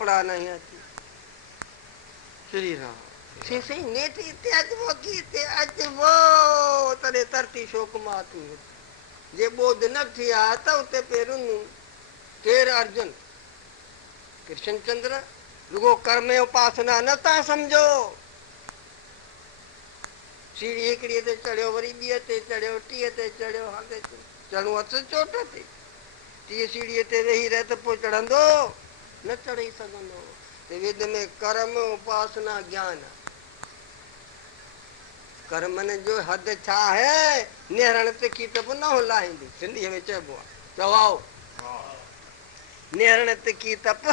कपड़ा नहीं आती श्री राम से सही नेठी ते अजबो की ते अजबो तने तरती शोक मातू जे बोध न थिया त उते पेरुन केर अर्जुन कृष्ण चंद्र रुगो कर्म उपासना न ता समझो सीढ़ी हिकिड़ी ते चढ़ियो वरी ॿिए ते चढ़ियो टीह ते चढ़ियो हाणे चढ़ो अच चोट ते टीह सीढ़ीअ ते वेही रहे त पोइ चढ़ंदो न चढ़ी सघंदो ते वेद में कर्म उपासना ज्ञान कर्मनि जो हद छा आहे नेहरण ते की त न हुलाईंदी सिंधीअ में चइबो आहे चवाओ नेहरण ते की तप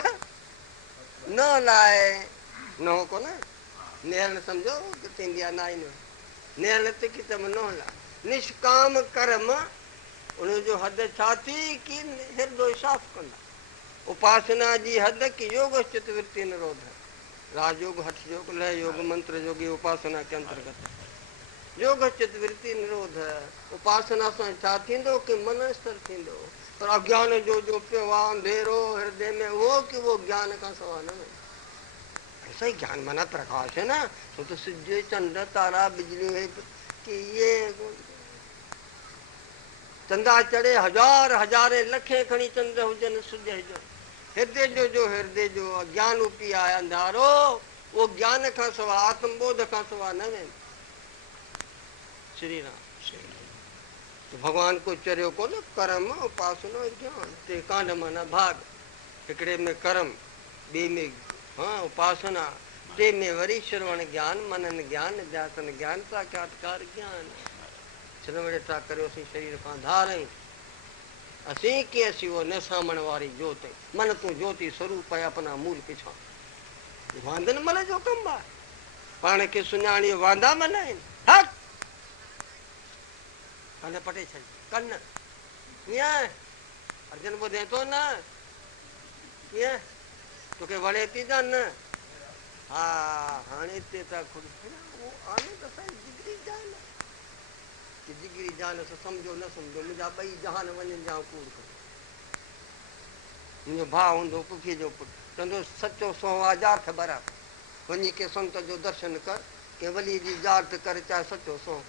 न लाए न हो कोन नेहरण सम्झो थींदी आहे नाइन नेहरण ते की तप न लाए निष्काम कर्म उनजो हद छा थी की हृदय साफ़ कंदा उपासना जी हद की योग चित वृत्ति निरोध राजयोग हठ योग लय योग मंत्र योगी उपासना के अंतर्गत योग चित वृत्ति निरोध उपासना से छा थींदो कि मन स्थिर थींदो पर अज्ञान जो पियो आहे अंधेरो हृदय में वो कि वो ज्ञान का सवाल न ऐसा ही ज्ञान माना प्रकाश है ना तो सिज चंद्र तारा बिजली है कि ये चंदा चढ़े हजार हजारे लखे खणी चंद्र हुजन सिज हुजन हृदय जो हृदय जो अज्ञान रूपी आहे अंधारो वो ज्ञान का सवा आत्मबोध का सवा न वेंदो श्री राम तो भगवान को चरियो को न कर्म उपासना ज्ञान ते कांड माना भाग हिकिड़े में कर्म ॿिए में हाँ उपासना टे में वरी श्रवण ज्ञान मनन ज्ञान ध्यान ज्ञान साक्षात्कार ज्ञान श्रवण था करियो असीं शरीर खां धार आहियूं असीं की असीं वो न सामण वारी जोत मन तूं ज्योति स्वरूप है अपना मूल पिछा वांदन मन जो कमु आहे पाण खे सुञाणी वांदा मन आहिनि हक कन पटे छॾ कन कीअं अर्जुन ॿुधे थो न कीअं तोखे वणे थी त न हा हाणे हिते था वो आने त साईं जिगरी जान कि जिगरी जान सां सम्झो न सम्झो मुंहिंजा ॿई जहान वञनि जा कूड़ मुंहिंजो भाउ हूंदो पुफीअ जो पुटु चवंदो सचो सोहा जाठ बराबरि वञी के संत जो दर्शन कर के वली जी जाठ कर चाहे सचो सोह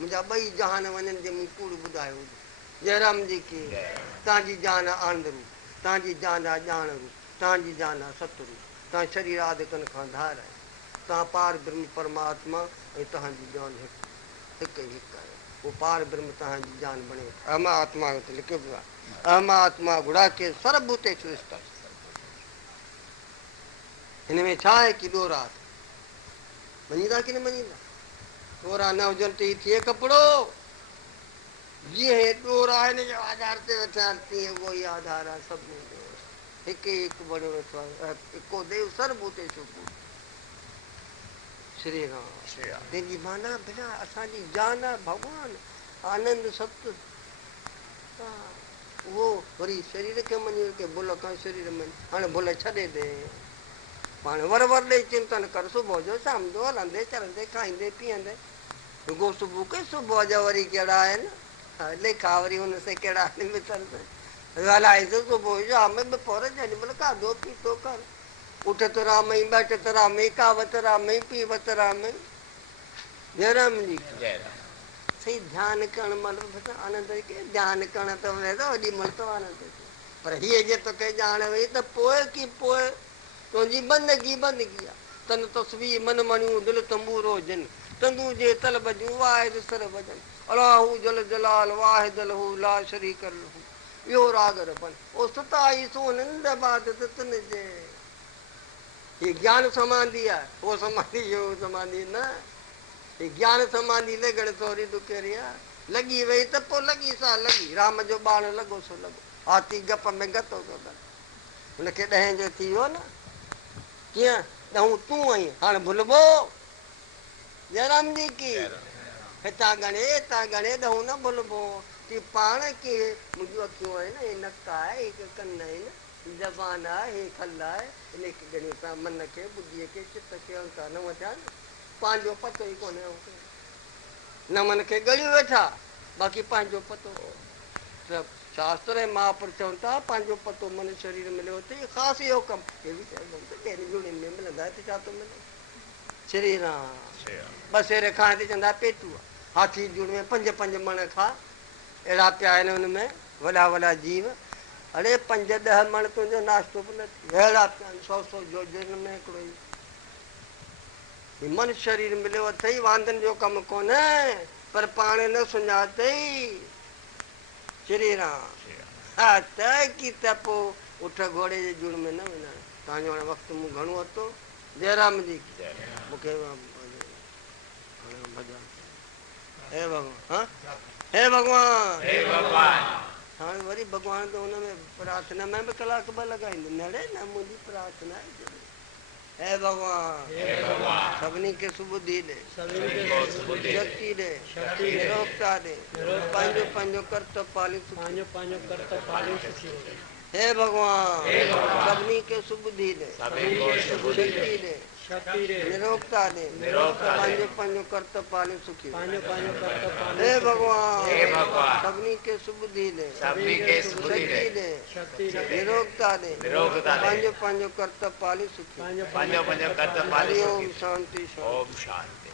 मुंहिंजा ॿई जहान वञनि जे मूं कूड़ ॿुधायो हुजे जयराम जी की तव्हांजी जान आहे आनंद रूप तव्हांजी जान आहे ॼाण रूप तव्हांजी जान आहे सतरूप तव्हां शरीर आदिकनि खां धार आहे तव्हां पार ब्रह्म परमात्मा ऐं तव्हांजी जान हिकु ई हिकु आहे उहो पार ब्रह्म तव्हांजी जान बणे अहम आत्मा लिखियो पियो आहे अहम आत्मा गुड़ा के सर्वभूतेषु स्थितः हिन में छा आहे की ॾोरा मञींदा की न मञींदा ॾोरा न हुजनि त हीउ थिए कपिड़ो जीअं हे ॾोरा हिन जे आधार ते वेठा आहिनि तीअं उहो ई आधार आहे सभिनी जो हिकु ई हिकु बणियो वेठो आहे हिको देव सर्वभूतेषु श्री राम तंहिंजी माना बिना असांजी जान आहे भॻवानु आनंद सत उहो वरी शरीर खे मञी के भुल खां शरीर मञी हाणे भुल छॾे ॾे पाण वर ॾेई चिंतन कर सुबुह जो शाम जो हलंदे चलंदे खाईंदे पीअंदे रुगो सुबुह के सुबुह जा वरी कहिड़ा आहिनि लेखा वरी हुन से कहिड़ा मिसलु हलाइसि सुबुह शाम बपोर जेॾी महिल खाधो पीतो कर उठ त राम ई बैठ त राम ई कावत राम ई पीवत राम ई जय राम जी सही ध्यानु करणु महिल आनंद खे ध्यानु करण त वञे त ओॾी महिल त आनंद पर हीअ जे तोखे ॼाण वई त पोइ की पोइ तुंहिंजी बंदगी आहे तन तस्वीर मन मणियूं दिलि तंबूरो जिन तंदू जे तलब जूं वाहिद सर भॼन अलाहू जल जलाल वाहिद लहू ला शरीक लहू ॿियो राग रबन ओ सताई सो निंद बाद तन जे हीअ ज्ञान समाधि आहे उहो समाधि इहो समाधि न हीअ ज्ञान समाधि लगण थोरी ॾुकेरी आहे लॻी वई त पोइ लॻी सा लॻी राम जो बाण लॻो सो लॻो हाथी गप में गतो थो कर हुनखे ॾहें जो थी वियो न कीअं ॾहूं तूं आहीं हाणे भुलिबो जयराम जी की हितां गणे ॾहूं न भुलिबो की पाण खे मुंहिंजूं अखियूं आहिनि हे नक आहे हे कन आहिनि ज़बान आहे हे खल आहे हिन खे ॻणी था मन खे ॿुधीअ खे चित खे अंता न वठा न पंहिंजो पतो ई कोन्हे न मन खे ॻड़ियूं वेठा बाक़ी पंहिंजो पतो त शास्त्र है महापुरुष चवंता पंहिंजो पतो मन शरीर मिलियो त ये ख़ासि इहो कमु हे बि चवंदो त ॿियनि जुड़ियुनि में मिलंदा त छा थो मिले श्री राम बसेरे खां हिते चवंदा पेटू आहे हाथी जुड़ में 5-5 मण खा अहिड़ा पिया आहिनि हुन में वॾा वॾा जीव अड़े 5-10 मण तुंहिंजो नाश्तो बि न थी अहिड़ा पिया आहिनि 100 जो जिन में हिकिड़ो ई मन शरीर मिलियो अथई वांदनि जो कमु कोन्हे पर पाण न सुञातई श्री राम हा त की त पोइ उठ घोड़े जे जुड़ में न वञा तव्हांजो हाणे वक़्तु मूं घणो वरितो जयराम जी मूंखे हे भॻवान हा हे भॻवान हाणे वरी भॻवान त हुन में प्रार्थना में बि कलाक ॿ लॻाईंदो नड़े न मुंहिंजी प्रार्थना हे भॻवान सभिनी खे सुॿुधी ॾे शक्ति ॾे निरोगता ॾे पंहिंजो पंहिंजो कर्तव्य पाली हे भॻवान सभिनी खे सुॿुधी ॾे शक्ति ॾे निरोगता ॾे पंहिंजो पंहिंजो कर्तव्य पाली सुखी हे भॻवान सभिनी खे सुॿुधी ॾे शक्ति ॾे निरोगता ॾे पंहिंजो पंहिंजो कर्तव्य पाली सुखी हरि ओम शांति शांति।